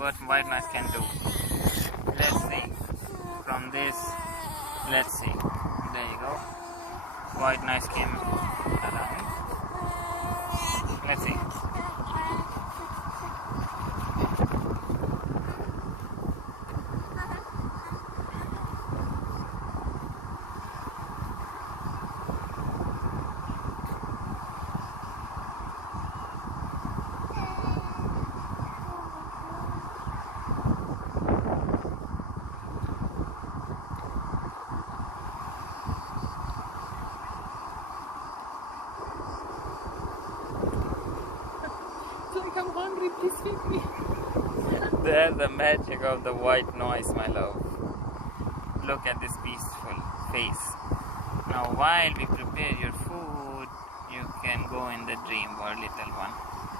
what white noise can do. Let's see. From this, let's see. There you go. White noise came around. Let's see. I'm hungry, please feed me. There's the magic of the white noise, my love. Look at this peaceful face. Now while we prepare your food, you can go in the dream world, little one.